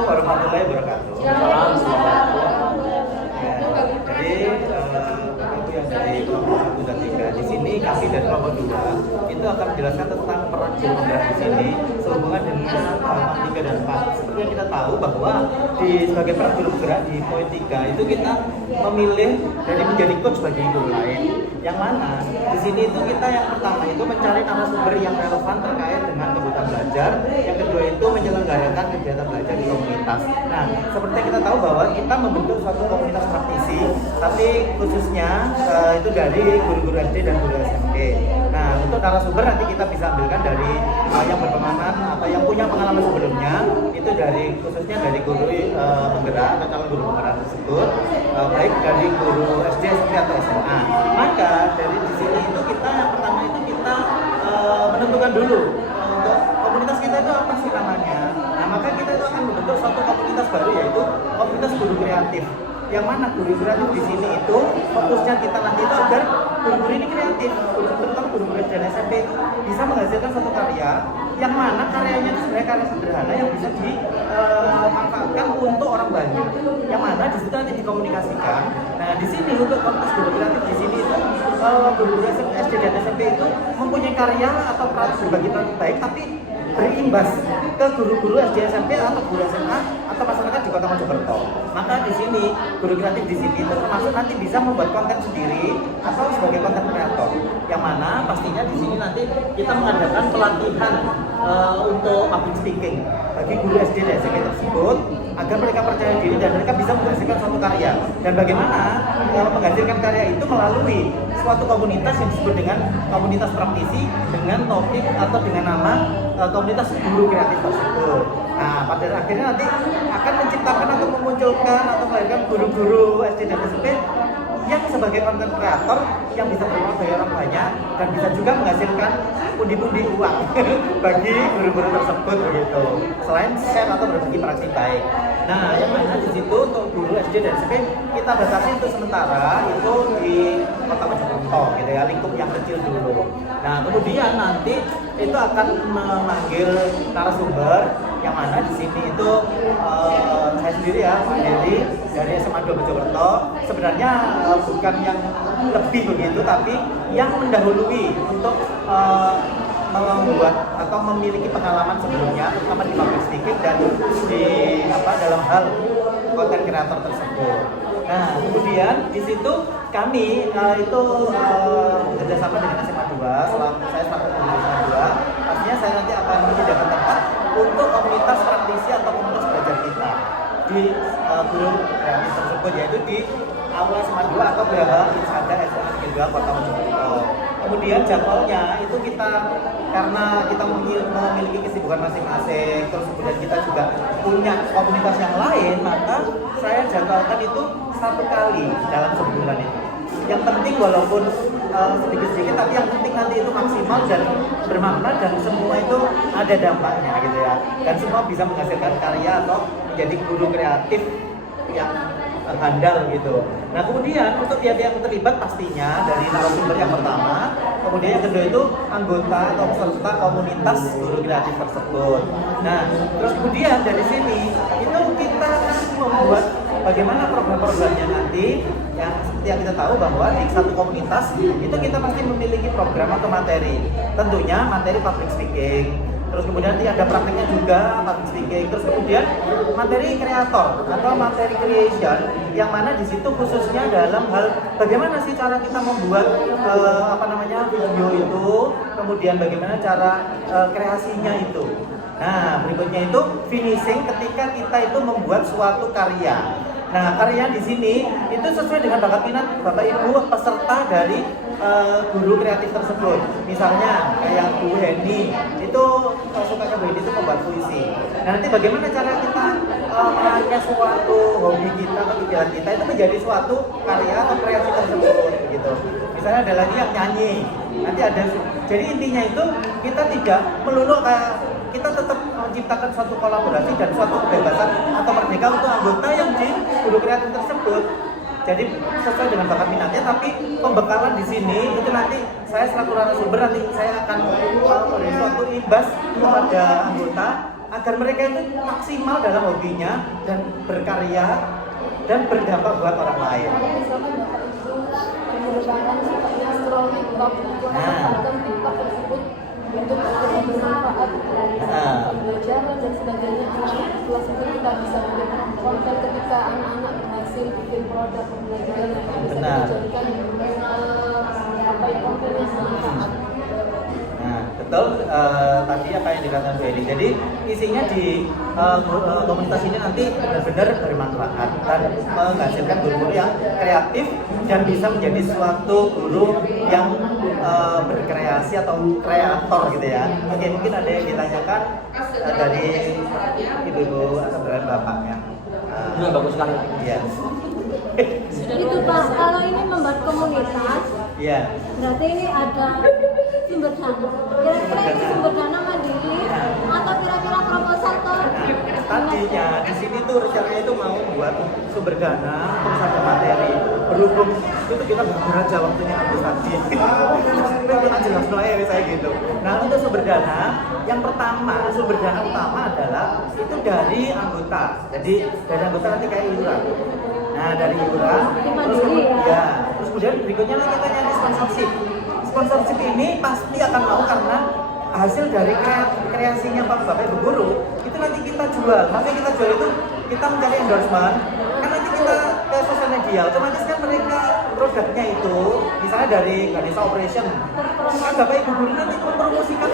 Assalamualaikum warahmatullahi wabarakatuh. Ya, jadi itu yang dari kelompok 1 dan 3. Di sini kami dari kelompok 2 itu akan menjelaskan tentang peran guru penggerak di sini sehubungan dengan kelompok 3 dan 4. Seperti yang kita tahu bahwa sebagai peran guru penggerak di poin 3 itu kita memilih dari menjadi coach bagi guru lain. Yang mana di sini itu kita yang pertama itu mencari narasumber yang relevan terkait dengan kebutuhan belajar. Yang kedua itu menyelenggarakan kegiatan belajar di komunitas. Nah, seperti yang kita tahu bahwa kita membentuk suatu komunitas praktisi, tapi khususnya itu dari guru-guru SD dan guru SMP. Nah, untuk narasumber nanti kita bisa ambilkan dari yang berpengalaman atau yang punya pengalaman sebelumnya, itu dari khususnya dari guru penggerak atau calon guru penggerak tersebut, baik dari guru SD, SMP atau SMA. Maka dari di sini itu kita yang pertama itu kita menentukan dulu untuk komunitas kita itu apa sih namanya. Nah, maka kita itu akan membentuk suatu komunitas baru, yaitu komunitas guru kreatif. Yang mana guru kreatif di sini itu fokusnya kita nanti itu agar guru-guru ini kreatif, terutama guru-guru dan SMP itu bisa menghasilkan suatu karya yang mana karyanya itu sebenarnya karya sederhana yang bisa dimanfaatkan untuk orang banyak. Yang mana di situ nanti dikomunikasikan. Nah, di sini untuk komunitas guru kreatif di sini itu guru-guru SD dan SMP itu mempunyai karya atau berbagi peran baik, tapi berimbas ke guru-guru SD SMP atau guru SMA atau masyarakat di Kota Mojokerto. Maka di sini guru kreatif di sini itu termasuk nanti bisa membuat konten sendiri atau sebagai konten kreator. Yang mana pastinya di sini nanti kita mengadakan pelatihan untuk public speaking bagi guru SD dan SMP tersebut agar mereka percaya diri dan mereka bisa menghasilkan suatu karya. Dan bagaimana menghasilkan karya itu melalui suatu komunitas yang disebut dengan komunitas praktisi dengan topik atau dengan nama komunitas guru kreatif tersebut. Nah, pada akhirnya nanti akan menciptakan atau memunculkan atau melahirkan guru-guru SD dan SMP yang sebagai konten kreator yang bisa bermanfaat bagi orang banyak dan bisa juga menghasilkan pundi-pundi uang bagi guru-guru tersebut begitu. Selain share atau berbagi praksi baik. Nah, yang mana di situ untuk guru SD dan SMP kita batasi untuk sementara itu di Kota Mojokerto gitu ya, lingkup yang kecil dulu. Nah, kemudian nanti itu akan memanggil narasumber yang mana di sini itu saya sendiri ya, Pak Dedi dari SMA 2 Mojokerto. Sebenarnya bukan yang lebih begitu, tapi yang mendahului untuk membuat atau memiliki pengalaman sebelumnya, terutama di public speaking dan di dalam hal konten kreator tersebut. Nah, kemudian di situ kami itu bekerjasama dengan SMA 2. Selama saya selaku guru SMA 2, pastinya saya nanti akan menyediakan tempat untuk komunitas praktisi atau komunitas belajar kita di guru kreatif tersebut, yaitu di Aula SMA 2 atau Geraha Insada SMA 3 Kota Mojokerto. Kemudian jadwalnya itu kita karena kita memiliki kesibukan masing-masing, terus kemudian kita juga punya komunitas yang lain, maka saya jadwalkan itu 1 kali dalam sebulan itu. Yang penting walaupun sedikit-sedikit, tapi yang penting nanti itu maksimal dan bermakna dan semua itu ada dampaknya gitu ya. Dan semua bisa menghasilkan karya atau menjadi guru kreatif yang handal gitu. Nah, kemudian untuk pihak-pihak yang terlibat pastinya dari narasumber yang pertama, kemudian yang kedua itu anggota atau peserta komunitas guru kreatif tersebut. Nah, terus kemudian dari sini itu kita akan membuat bagaimana program-programnya nanti, yang seperti yang kita tahu bahwa di satu komunitas itu kita pasti memiliki program atau materi. Tentunya materi public speaking. Terus kemudian nanti ada prakteknya juga public speaking. Terus kemudian materi kreator atau materi creation, yang mana di situ khususnya dalam hal bagaimana sih cara kita membuat video itu, kemudian bagaimana cara kreasinya itu. Nah, berikutnya itu finishing ketika kita itu membuat suatu karya. Nah, karya di sini itu sesuai dengan bakat minat Bapak Ibu peserta dari guru kreatif tersebut. Misalnya kayak Bu Heni itu sukanya Bu Heni itu membuat puisi. Nah, nanti bagaimana cara kita mengangkat suatu hobi kita atau kegiatan kita itu menjadi suatu karya atau kreasi tersebut gitu. Misalnya ada lagi yang nyanyi. Nanti ada, jadi intinya itu kita tidak melulu kita tetap menciptakan suatu kolaborasi dan suatu kebebasan atau merdeka untuk anggota yang di guru kreatif tersebut. Jadi sesuai dengan bakat minatnya, tapi pembekalan di sini itu nanti saya selaku narasumber nanti saya akan memberi suatu imbas kepada anggota agar mereka itu maksimal dalam hobinya dan berkarya dan berdampak buat orang lain. Misalkan Bapak Ibu menggunakan sifatnya scrolling program TikTok tersebut untuk bermanfaat pembelajaran dan sebagainya. Anak-anak kelas itu kita bisa memberikan konten ketika anak-anak berhasil bikin produk pembelajaran yang bisa dijadikan konten yang bermanfaat. Nah, betul tadi apa yang dikatakan Bu Eli. Jadi isinya di komunitas ini nanti benar-benar bermanfaat dan menghasilkan guru-guru yang kreatif dan bisa menjadi suatu guru yang berkreasi atau kreator gitu ya. Oke, mungkin ada yang ditanyakan dari Ibu atau dari Bapaknya. Bagus sekali. Iya. Itu Pak, kalau ini membuat komunitas, Iya. berarti ini ada sumber dana. Kira-kira ini sumber dana mandiri atau kira-kira proposal atau Tadinya di sini tuh rencananya itu mau buat sumber dana terus ada materi. Berhubung itu kita belajar aja waktunya habis tadi. Kita jelas ya saya gitu. Nah untuk sumber dana yang pertama, sumber dana utama adalah itu dari anggota. Jadi dari anggota nanti kayak iuran. Nah dari iuran, terus kemudian berikutnya nanti kita nyari sponsorship. Sponsorship ini pasti akan mau karena hasil dari kreasinya Bapak Ibu guru itu nanti kita jual. Maksudnya kita jual itu kita mencari endorsement. Kan nanti kita ke sosial media, otomatis kan mereka produknya itu misalnya dari Ganesha Operation. Kan Bapak Ibu guru nanti mempromosikan